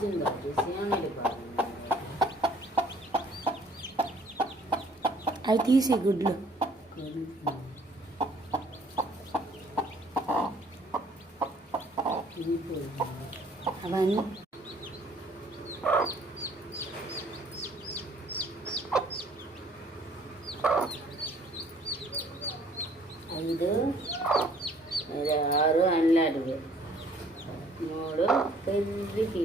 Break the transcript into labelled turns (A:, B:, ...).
A: I
B: think it's a good look. அவன்
A: ఐదు ఆరు అండ్లాడు మూడు పెళ్ళికి